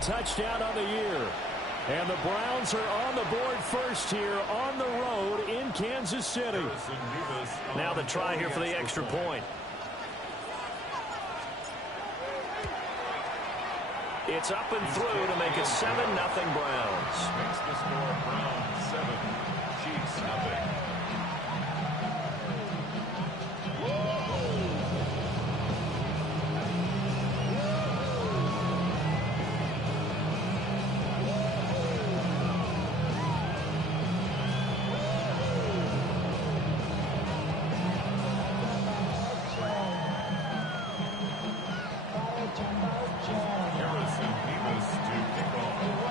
Touchdown on the year. And the Browns are on the board first here on the road in Kansas City. Now the try here for the extra point. It's up and through to make it 7-0 Browns. Makes the score Browns 7, Chiefs nothing.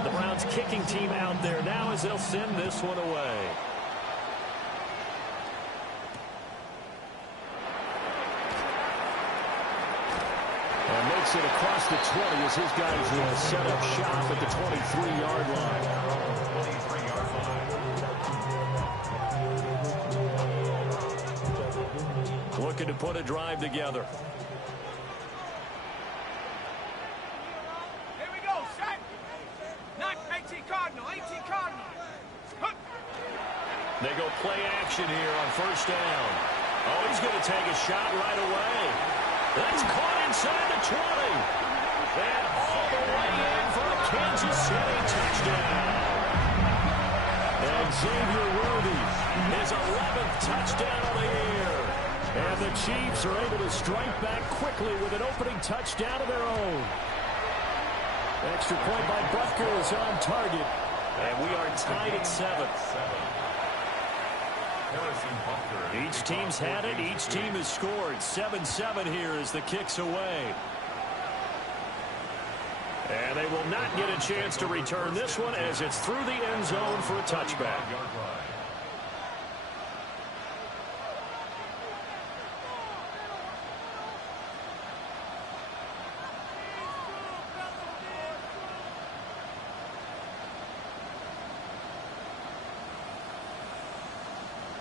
The Browns kicking team out there now as they'll send this one away. And makes it across the 20 as his guys will set up shop at the 23-yard line. Looking to put a drive together. They go play action here on first down. Oh, he's going to take a shot right away. That's caught inside the 20. And all the way in for a Kansas City touchdown. And Xavier Worthy, His 11th touchdown of the year. and the Chiefs are able to strike back quickly with an opening touchdown of their own. Extra point by Butker is on target. And we are tied at 7. Each team's had it. Each team has scored. 7-7 here as the kick's away. And they will not get a chance to return this one as it's through the end zone for a touchback.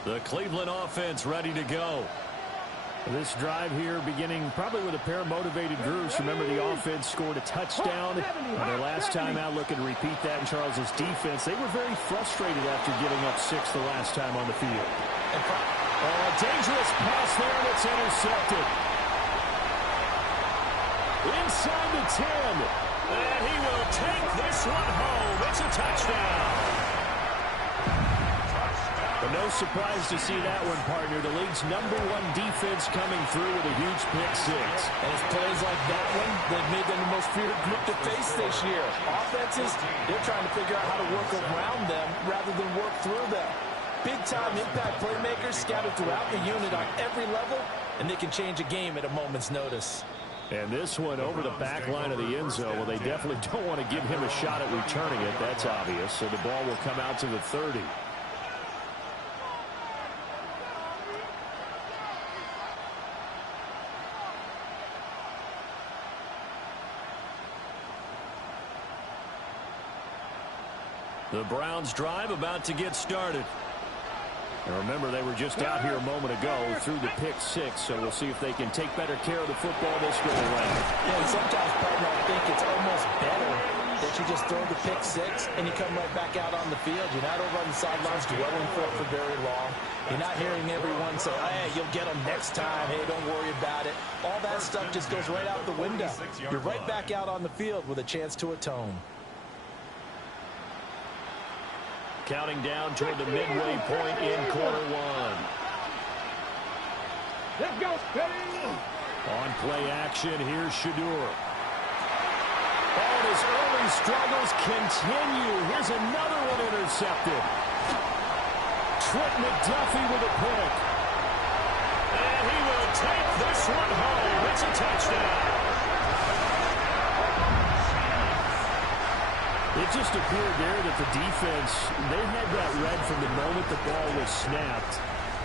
The Cleveland offense ready to go. This drive here beginning probably with a pair of motivated groups. Remember, the offense scored a touchdown on their last time out, looking to repeat that in Charles's defense. They were very frustrated after giving up 6 the last time on the field. A dangerous pass there, and it's intercepted. Inside the 10. And he will take this one home. It's a touchdown. But no surprise to see that one, partner. The league's #1 defense coming through with a huge pick 6. And it's plays like that one that made them the most feared group to face this year. Offenses, they're trying to figure out how to work around them rather than work through them. Big-time impact playmakers scattered throughout the unit on every level, and they can change a game at a moment's notice. And this one over the back line of the end zone. Well, they definitely don't want to give him a shot at returning it. That's obvious. So the ball will come out to the 30. The Browns drive about to get started. And remember, they were just out here a moment ago through the pick 6, so we'll see if they can take better care of the football this go around. Yeah, and sometimes, partner, I think it's almost better that you just throw the pick 6 and you come right back out on the field. You're not over on the sidelines dwelling for it for very long. You're not hearing everyone say, hey, you'll get them next time. Hey, don't worry about it. All that stuff just goes right out the window. You're right back out on the field with a chance to atone. Counting down toward the midway point in quarter 1. Let's go, Spade! On play action, here's Shadur. And his early struggles continue. Here's another one intercepted. Trent McDuffie with a pick. And he will take this one home. It's a touchdown. It just appeared there that the defense, they had that read from the moment the ball was snapped.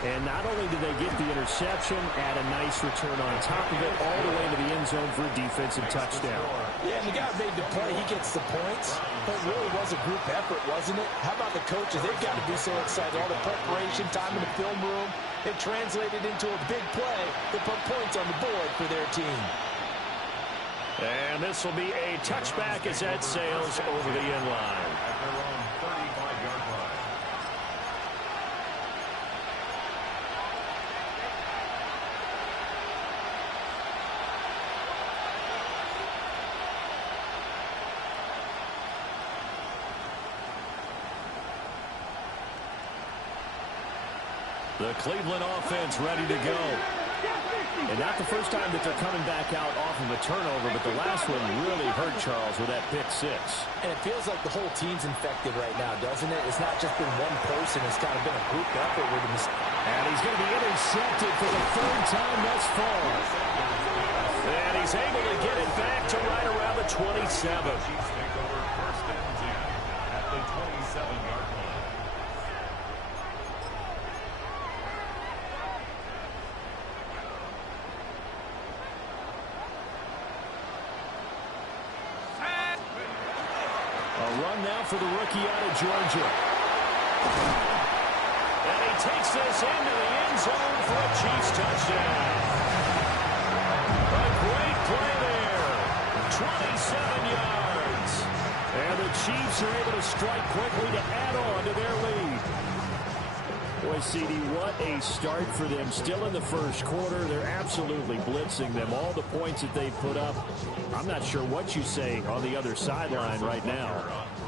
And not only did they get the interception, add a nice return on top of it, all the way to the end zone for a defensive touchdown. Yeah, and the guy made the play. He gets the points. But it really was a group effort, wasn't it? How about the coaches? They've got to be so excited. All the preparation, time in the film room, it translated into a big play that put points on the board for their team. And this will be a touchback as that sails over the end line. At their own 35-yard line. The Cleveland offense ready to go. And not the first time that they're coming back out off of a turnover, but the last one really hurt Charles with that pick six. And it feels like the whole team's infected right now, doesn't it? It's not just been one person. It's kind of been a group effort with him. And he's going to be intercepted for the third time thus far. And he's able to get it back to right around the 27. Chiefs take over first and 10 at the 27-yard line. Run now for the rookie out of Georgia. And he takes this into the end zone for a Chiefs touchdown. A great play there. 27 yards. And the Chiefs are able to strike quickly to add on to their lead. Boy, CD, what a start for them. Still in the first quarter. They're absolutely blitzing them. All the points that they put up. I'm not sure what you say on the other sideline right now.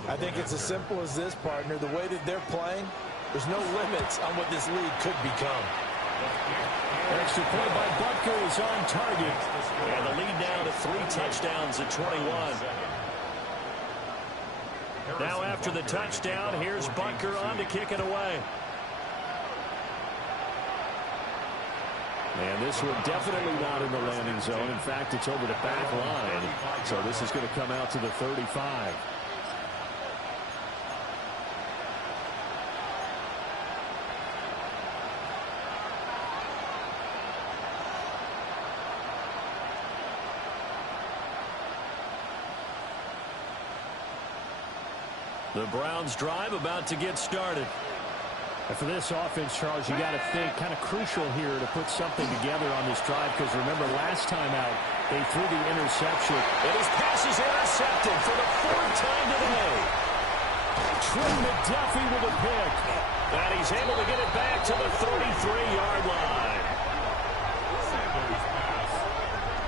I think it's as simple as this, partner. The way that they're playing, there's no limits on what this league could become. Extra point by Butker is on target. And the lead now to 3 touchdowns at 21. Now after the touchdown, here's Butker on to kick it away. And this one definitely not in the landing zone. In fact, it's over the back line. So this is going to come out to the 35. The Browns drive about to get started. And for this offense, Charles, you got to think kind of crucial here to put something together on this drive, because remember last time out they threw the interception. And his pass is intercepted for the 4th time today. Trey McDuffie with a pick. And he's able to get it back to the 33-yard line. Sanders' pass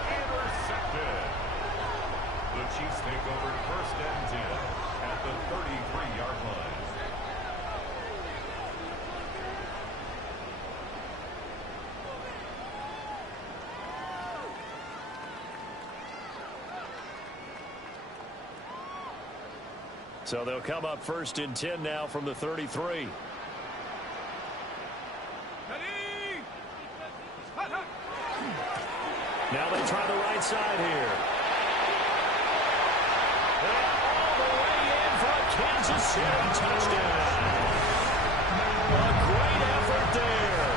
intercepted. The Chiefs take over first and 10 at the 33-yard line. So they'll come up first and 10 now from the 33. Now they try the right side here. And all the way in for a Kansas City touchdown. A great effort there.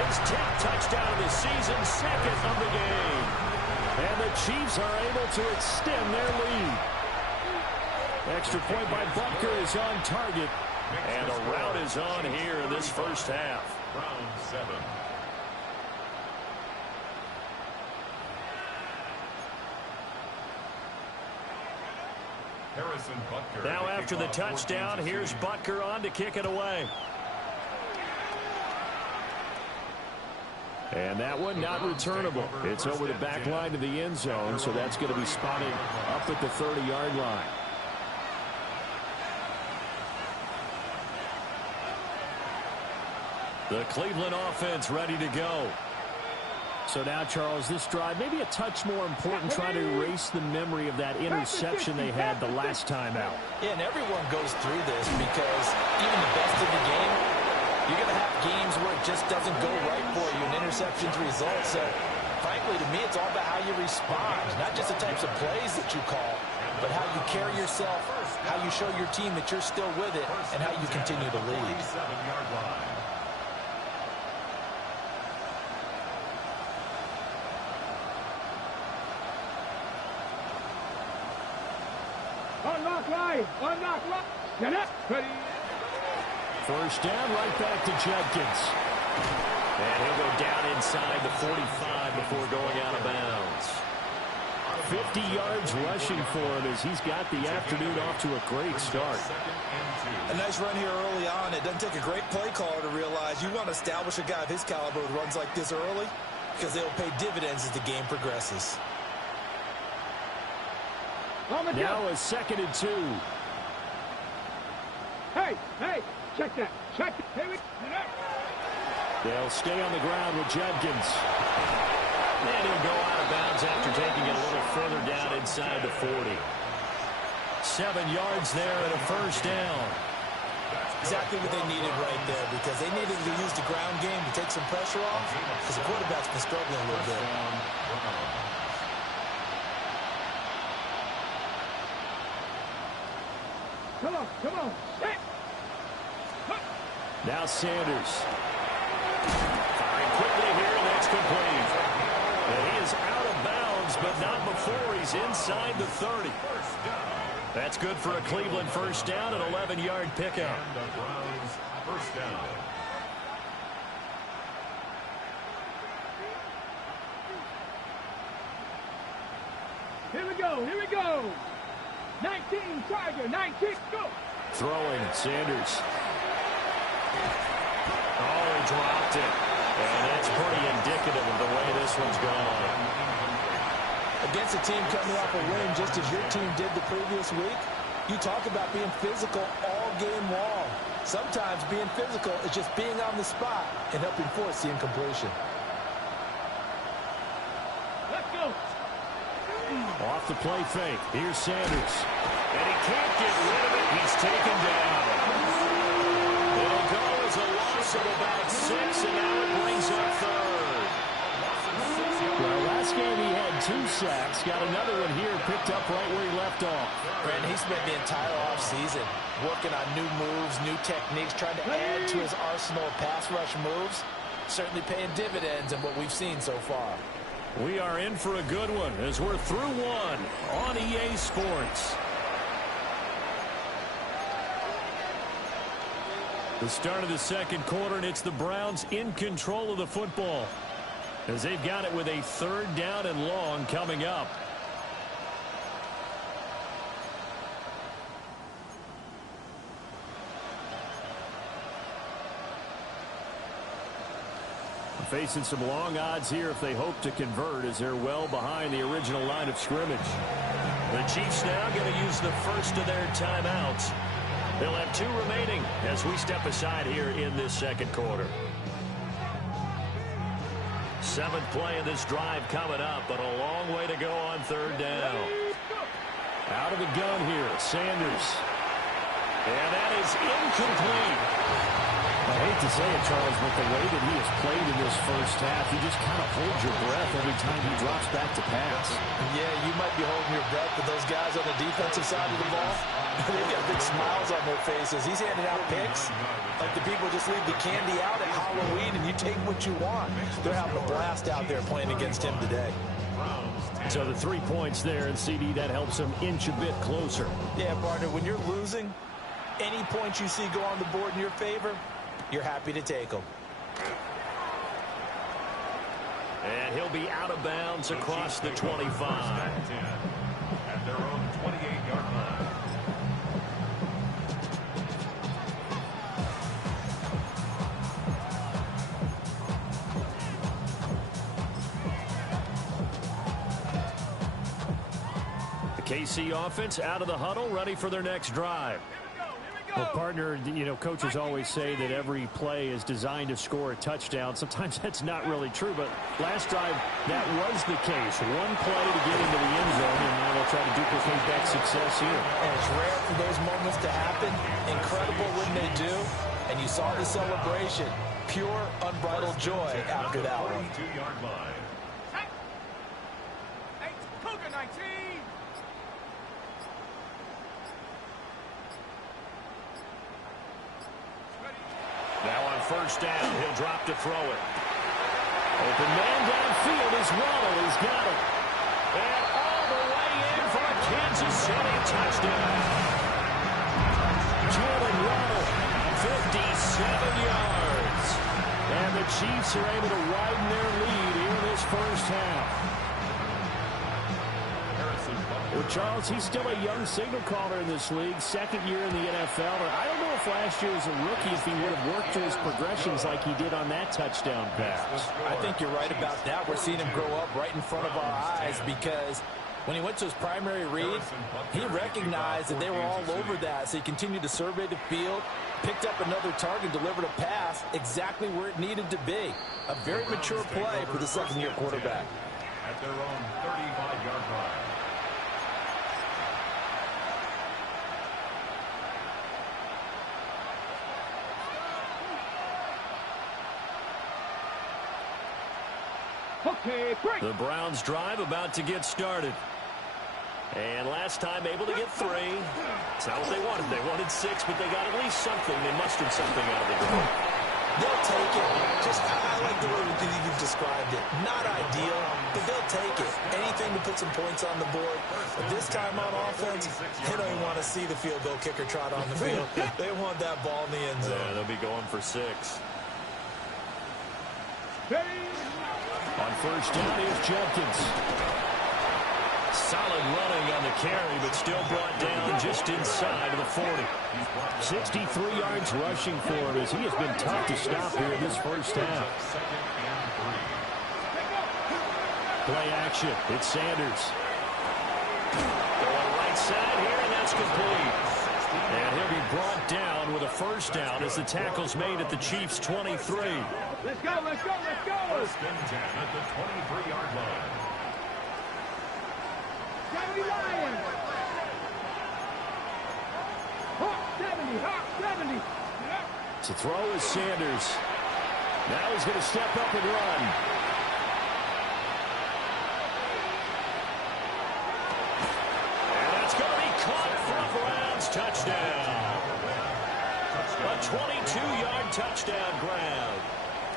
His 10th touchdown of the season, 2nd of the game. And the Chiefs are able to extend their lead. Extra point by Butker is on target. And a rout is on here in this first half. Round 7. Now after the touchdown, here's Butker on to kick it away. And that one not returnable. It's over the back line to the end zone, so that's going to be spotted up at the 30-yard line. The Cleveland offense ready to go. So now, Charles, this drive maybe a touch more important, trying to erase the memory of that interception they had the last time out. Yeah, and everyone goes through this because even the best of the game, you're going to have games where it just doesn't go right for you, and interceptions result. So, frankly, to me, it's all about how you respond, not just the types of plays that you call, but how you carry yourself, how you show your team that you're still with it, and how you continue to lead. 47-yard line. Unlock line! Unlock line! Get up! Ready! First down, right back to Judkins. And he'll go down inside the 45 before going out of bounds. 50 yards rushing for him as he's got the afternoon off to a great start. A nice run here early on. It doesn't take a great play caller to realize you want to establish a guy of his caliber with runs like this early because they'll pay dividends as the game progresses. Now a 2nd and 2. Hey, check that. Check it. Hey, They'll stay on the ground with Judkins. And he'll go out of bounds after taking it a little further down inside the 40. 7 yards there and a first down. Exactly what they needed right there because they needed to use the ground game to take some pressure off because the quarterback's been struggling a little bit. Come on. Hey. Now Sanders. Firing quickly here, and that's complete. And he is out of bounds, but not before he's inside the 30. That's good for a Cleveland first down, an 11-yard pickup. And the Browns first down. Here we go. 19, Tiger, 19, go. Throwing, Sanders. Oh, he dropped it. And that's pretty indicative of the way this one's gone. Against a team coming off a win just as your team did the previous week, you talk about being physical all game long. Sometimes being physical is just being on the spot and helping force the incompletion. Let's go. Off the play fake. Here's Sanders. And he can't get rid of it. He's taken down. It'll go as a loss of about 6, and now it brings up third. Well, last game he had 2 sacks. Got another one here picked up right where he left off. Brandon, he spent the entire offseason working on new moves, new techniques, trying to add to his arsenal of pass rush moves. Certainly paying dividends in what we've seen so far. We are in for a good one as we're through one on EA Sports. The start of the second quarter, and it's the Browns in control of the football as they've got it with a 3rd down and long coming up. Facing some long odds here if they hope to convert as they're well behind the original line of scrimmage. The Chiefs now going to use the first of their timeouts. They'll have 2 remaining as we step aside here in this second quarter. 7th play of this drive coming up, but a long way to go on 3rd down. Out of the gun here, Sanders. And that is incomplete. I hate to say it, Charles, but the way that he has played in this first half, you just kind of hold your breath every time he drops back to pass. Yeah, you might be holding your breath, but those guys on the defensive side of the ball, they've got big smiles on their faces. He's handing out picks like the people just leave the candy out at Halloween and you take what you want. They're having a blast out there playing against him today. So the 3 points there, and CD, that helps him inch a bit closer. Yeah, partner, when you're losing, any points you see go on the board in your favor, you're happy to take them. And he'll be out of bounds across the 25. At their own 28-yard line. The KC offense out of the huddle, ready for their next drive. Well, partner, you know, coaches always say that every play is designed to score a touchdown. Sometimes that's not really true, but last drive, that was the case. One play to get into the end zone, and now they'll try to duplicate that success here. And it's rare for those moments to happen. Incredible when they do. And you saw the celebration. Pure, unbridled joy after that one. 42-yard line. Hey, Cougar 19. Now on first down, he'll drop to throw it. Open man downfield is Waddle. He's got it. And all the way in for a Kansas City touchdown. Jalen Waddle, 57 yards. And the Chiefs are able to widen their lead here in this first half. Charles, he's still a young signal caller in this league, second year in the NFL. I don't know if last year as a rookie, if he would have worked through his progressions like he did on that touchdown pass. I think you're right about that. We're seeing him grow up right in front of our eyes because when he went to his primary read, he recognized that they were all over that, so he continued to survey the field, picked up another target, delivered a pass exactly where it needed to be. A very mature play for the second-year quarterback. At their own 35-yard line. Okay, break. The Browns drive about to get started. And last time able to get 3. It's not what they wanted. They wanted 6, but they got at least something. They mustered something out of the door. They'll take it. Just, I like the way you've described it. Not ideal, but they'll take it. Anything to put some points on the board. But this time on offense, they don't even want to see the field goal kicker trot on the field. They want that ball in the end zone. Yeah, they'll be going for 6. On first down is Jenkins. Solid running on the carry, but still brought down just inside of the 40. 63 yards rushing for him as he has been tough to stop here in this first half. Play action. It's Sanders. Going right side here, and that's complete. And he'll be brought down with a first down as the tackle's made at the Chiefs' 23. Let's go, let's go, let's go. First and 10 at the 23-yard line. Lions. Hawk 70, Hawk 70. To throw is Sanders. Now he's going to step up and run. And that's going to be caught for a Browns touchdown. A 22-yard touchdown grab.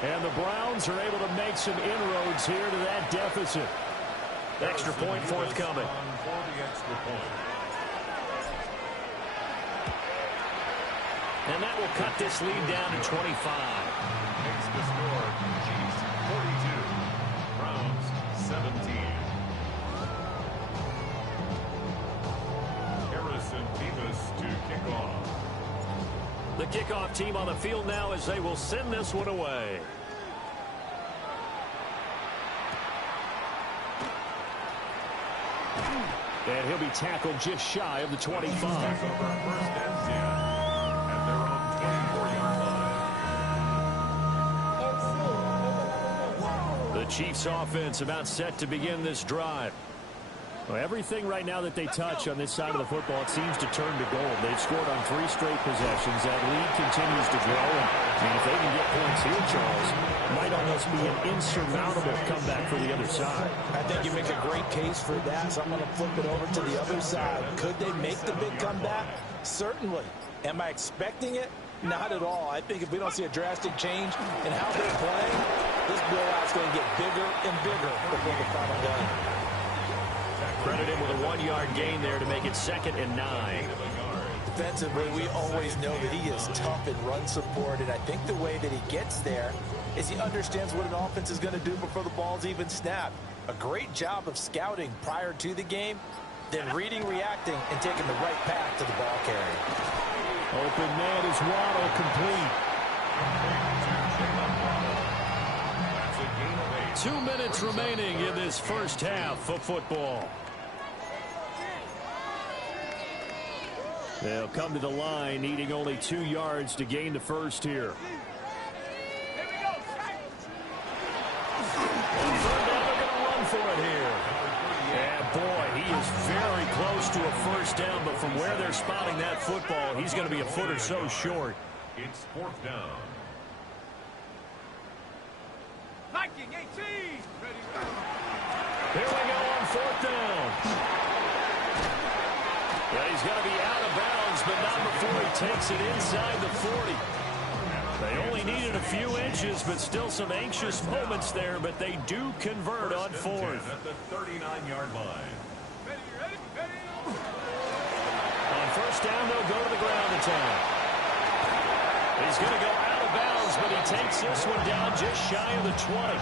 And the Browns are able to make some inroads here to that deficit. Extra point forthcoming. For the extra point. And that will cut this lead down to 25. Makes the score Chiefs 42, Browns 17. Harrison Davis to kick off. The kickoff team on the field now as they will send this one away. And he'll be tackled just shy of the 25. Over first and 10 at their own 24-yard line. The Chiefs offense about set to begin this drive. Well, everything right now that they touch on this side of the football, it seems to turn to gold. They've scored on 3 straight possessions. That lead continues to grow. And, I mean, if they can get points here, Charles, it might almost be an insurmountable comeback for the other side. I think you make a great case for that, so I'm going to flip it over to the other side. Could they make the big comeback? Certainly. Am I expecting it? Not at all. I think if we don't see a drastic change in how they're playing, this blowout's going to get bigger and bigger before the final game. Credit him with a 1-yard gain there to make it 2nd and 9. Defensively, we always know that he is tough in run support, and I think the way that he gets there is he understands what an offense is going to do before the ball's even snapped. A great job of scouting prior to the game, then reading, reacting, and taking the right path to the ball carrier. Open man is Waddle, complete. 2 minutes remaining in this first half of football. They'll come to the line, needing only 2 yards to gain the first here. They're going to run for it here. And boy, he is very close to a first down, but from where they're spotting that football, he's going to be a foot or so short. It's 4th down. Viking 18. Here we go on 4th down. Yeah, he's going to be out of bounds, but not before he takes it inside the 40. They only needed a few inches, but still some anxious moments there, but they do convert on 4th. At the 39-yard line. On first down, they'll go to the ground attack. He's going to go out of bounds, but he takes this one down just shy of the 20.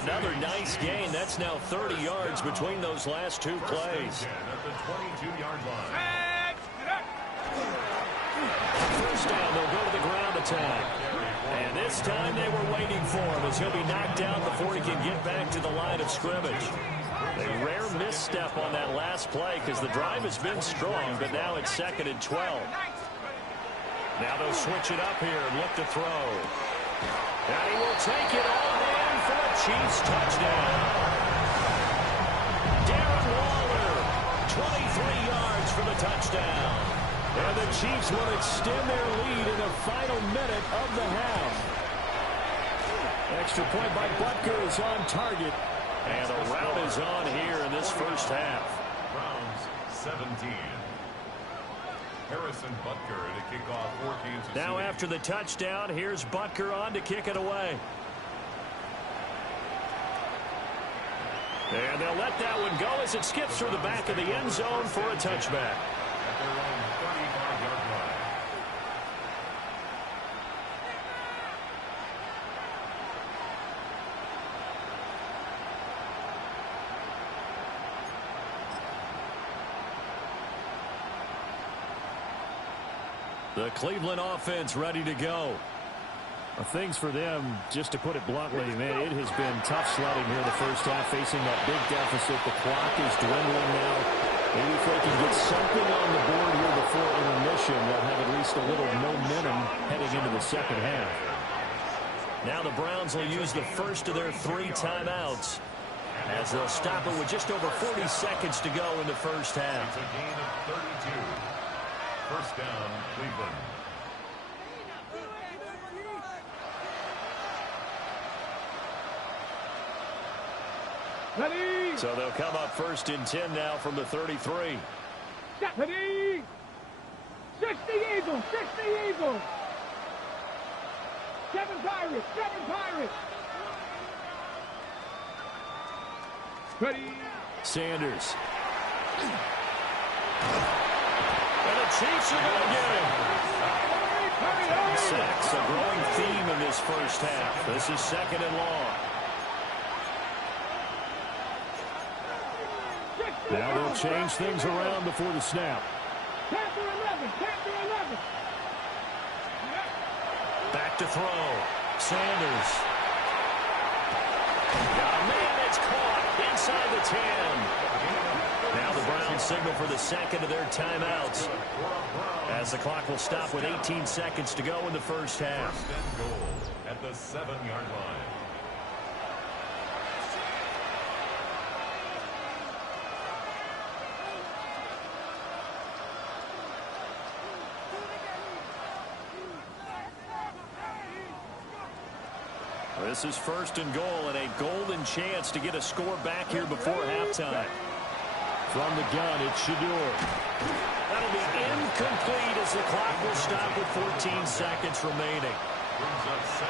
Another nice gain. That's now 30 yards between those last two plays. At the 22-yard line. First down, they'll go to the ground attack. And this time they were waiting for him as he'll be knocked down before he can get back to the line of scrimmage. A rare misstep on that last play because the drive has been strong, but now it's 2nd and 12. Now they'll switch it up here and look to throw. And he will take it all in for a Chiefs touchdown. Darren Waller, 23 yards for the touchdown. And the Chiefs will extend their lead in the final minute of the half. Extra point by Butker is on target. And the rout is on here in this first half. Browns 17. Harrison Butker to kick off for Kansas City. Now after the touchdown, here's Butker on to kick it away. And they'll let that one go as it skips through the back of the end zone for a touchback. At their own 35-yard line. The Cleveland offense ready to go. Things for them, just to put it bluntly, man, it has been tough sledding here in the first half, facing that big deficit. The clock is dwindling now. Maybe if they can get something on the board here before intermission, they'll have at least a little momentum heading into the second half. Now the Browns will use the first of their 3 timeouts as they'll stop it with just over 40 seconds to go in the first half. It's a gain of 32. First down, Cleveland. Ready. So they'll come up 1st and 10 now from the 33. Ready. 60 Eagles. 60 Eagles. 7 Pirates. 7 Pirates. Ready. Sanders. And the Chiefs are going to get him. Sacks, a growing theme in this first half. This is 2nd and long. Now they'll change things around before the snap. Panther 11. Panther 11. Back to throw. Sanders. Got a man that's caught inside the 10. Now the Browns signal for the second of their timeouts as the clock will stop with 18 seconds to go in the first half. First and goal at the 7-yard line. This is 1st and goal and a golden chance to get a score back here before halftime. From the gun, it's Shador. That'll be incomplete as the clock will stop with 14 seconds remaining.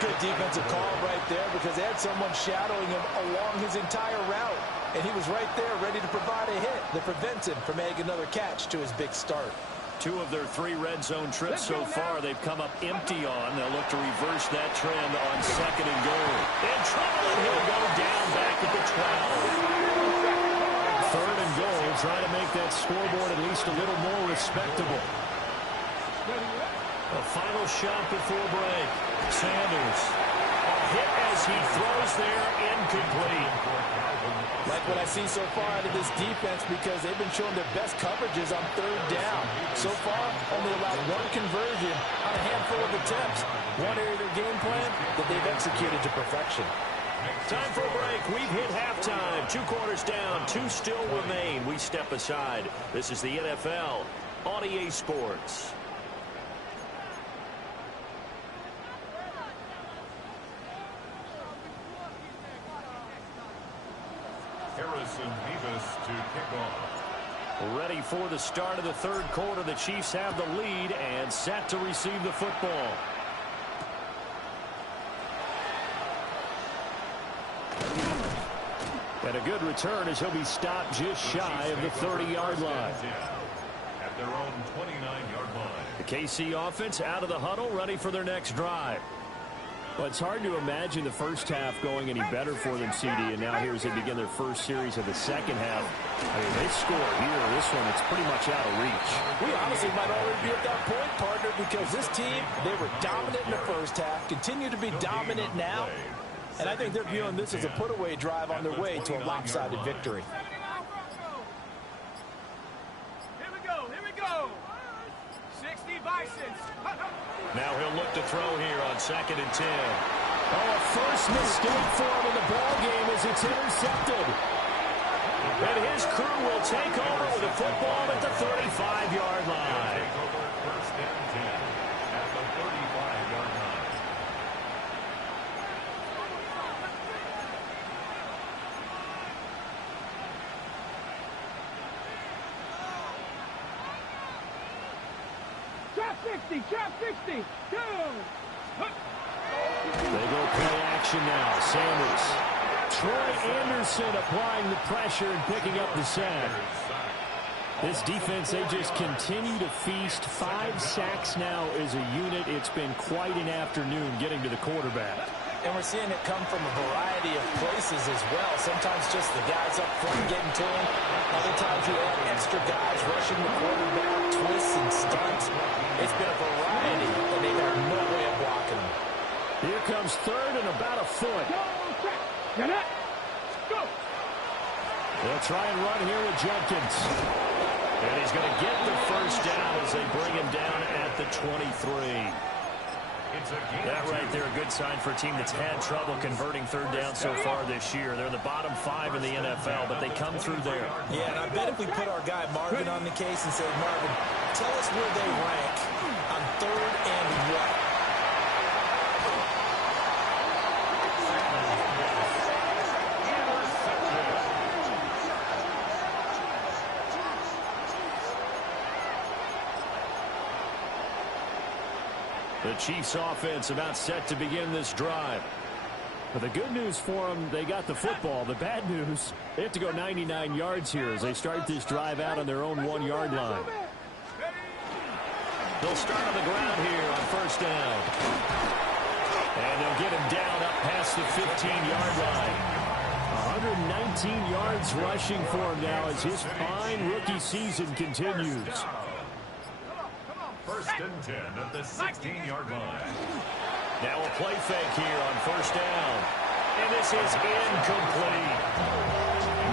Good defensive call right there because they had someone shadowing him along his entire route. And he was right there ready to provide a hit that prevents him from making another catch to his big start. 2 of their 3 red zone trips so far they've come up empty on. They'll look to reverse that trend on 2nd and goal. In trouble, and he'll go down back at the 12. 3rd and goal, trying to make that scoreboard at least a little more respectable. A final shot before break. Sanders. A hit as he throws there, incomplete. Like what I see so far out of this defense because they've been showing their best coverages on 3rd down. So far, only allowed 1 conversion on a handful of attempts. One area of their game plan that they've executed to perfection. Time for a break. We've hit halftime. 2 quarters down. 2 still remain. We step aside. This is the NFL on EA Sports. Harrison Davis to kick off. Ready for the start of the 3rd quarter. The Chiefs have the lead and set to receive the football. And a good return as he'll be stopped just shy of the 30-yard line. At their own 29-yard line. The KC offense out of the huddle, ready for their next drive. Well, it's hard to imagine the first half going any better for them, CD, and now here as they begin their first series of the second half. I mean, they score here. This one, it's pretty much out of reach. We honestly might already be at that point, partner, because this team, they were dominant in the first half, continue to be dominant now, and I think they're viewing this as a put-away drive on their way to a lopsided victory. Here we go. 60 Bisons. Now he'll look to throw here on 2nd and 10. Oh, a first mistake for him in the ballgame as it's intercepted. And his crew will take over with the football at the 35-yard line. Take over 1st and 10 at the 35-yard line. Trap 60. Go. They go play action now. Sanders. Troy Anderson applying the pressure and picking up the sack. This defense, they just continue to feast. 5 sacks now as a unit. It's been quite an afternoon getting to the quarterback. And we're seeing it come from a variety of places as well. Sometimes just the guys up front getting to him. Other times you have extra guys rushing the quarterback, twists and stunts. It's been a variety, and they've had no way of blocking him. Here comes 3rd and about a foot. Go. They'll try and run here with Jenkins. And he's going to get the first down as they bring him down at the 23. That right there, a good sign for a team that's had trouble converting 3rd down so far this year. They're in the bottom 5 in the NFL, but they come through there. Yeah, and I bet if we put our guy Marvin on the case and say, Marvin, tell us where they rank on 3rd and what? The Chiefs offense about set to begin this drive. But the good news for them, they got the football. The bad news, they have to go 99 yards here as they start this drive out on their own 1-yard line. They'll start on the ground here on 1st down. And they'll get him down up past the 15-yard line. 119 yards rushing for him now as his fine rookie season continues. 1st and 10 at the 16-yard line. Now a play fake here on 1st down. And this is incomplete.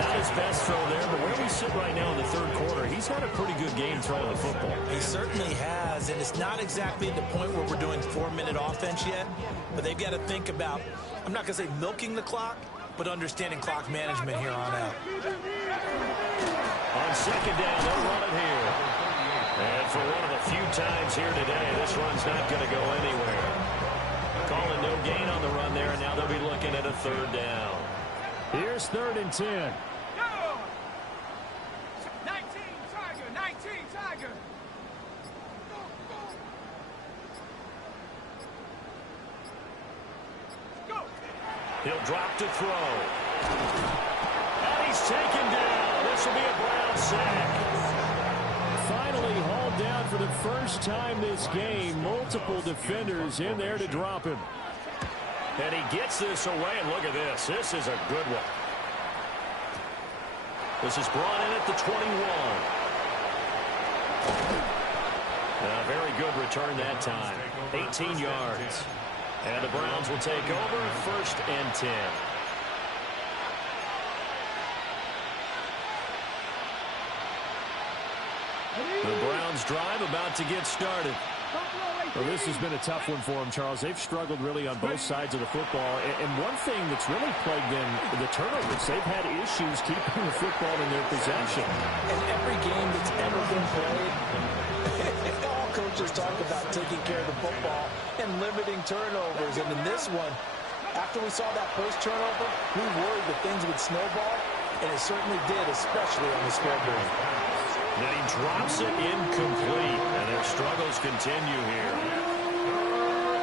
Not his best throw there, but where we sit right now in the 3rd quarter, he's had a pretty good game throwing the football. He certainly has, and it's not exactly at the point where we're doing 4-minute offense yet, but they've got to think about, I'm not going to say milking the clock, but understanding clock management here on out. On 2nd down, they'll run it here. And for one of the few times here today, this run's not going to go anywhere. Calling no gain on the run there, and now they'll be looking at a 3rd down. Here's 3rd and 10. Go. 19 Tiger. Go. He'll drop to throw. And he's taken down. This will be a Brown sack. Finally hauled down for the first time this game. Multiple defenders in there to drop him. And he gets this away, and look at this. This is a good one. This is brought in at the 21. A very good return that time. 18 yards. And the Browns will take over 1st and 10. The Browns drive about to get started. Well, this has been a tough one for them, Charles. They've struggled really on both sides of the football. And one thing that's really plagued them, the turnovers. They've had issues keeping the football in their possession. And every game that's ever been played, all coaches talk about taking care of the football and limiting turnovers. And in this one, after we saw that first turnover, we worried that things would snowball, and it certainly did, especially on the scoreboard. Then he drops it incomplete, and their struggles continue here.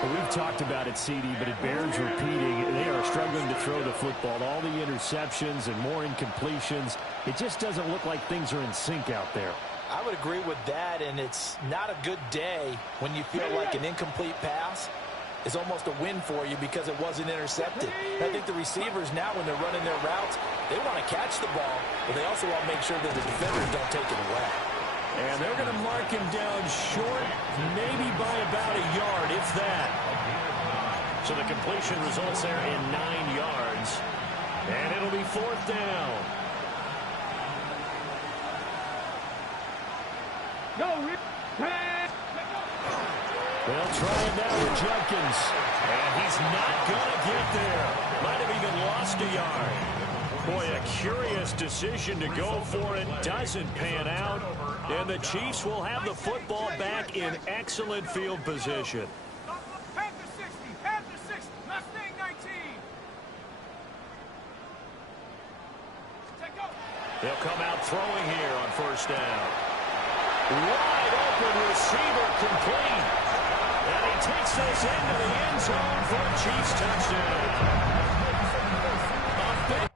Well, we've talked about it, CD, but it bears repeating. They are struggling to throw the football. All the interceptions and more incompletions. It just doesn't look like things are in sync out there. I would agree with that, and it's not a good day when you feel like an incomplete pass is almost a win for you because it wasn't intercepted. I think the receivers now, when they're running their routes, they want to catch the ball, but they also want to make sure that the defenders don't take it away. And they're going to mark him down short, maybe by about a yard, if that. So the completion results there in 9 yards. And it'll be 4th down. They'll try it now with Jenkins. And he's not going to get there. Might have even lost a yard. Boy, a curious decision to go for it. Doesn't pan out. And the Chiefs will have the football back in excellent field position. They'll come out throwing here on 1st down. Wide open receiver complete. And he takes this into the end zone for a Chiefs touchdown. A big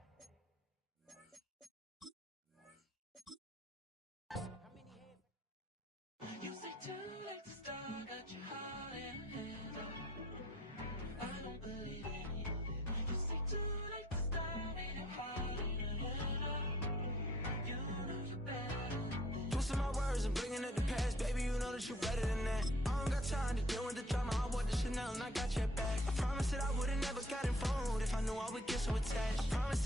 and bringing up the past, baby, you know that you're better than that. I don't got time to deal with the drama. I want the Chanel and I got your back. I promise that I would've never got involved if I knew I would get so attached. Promise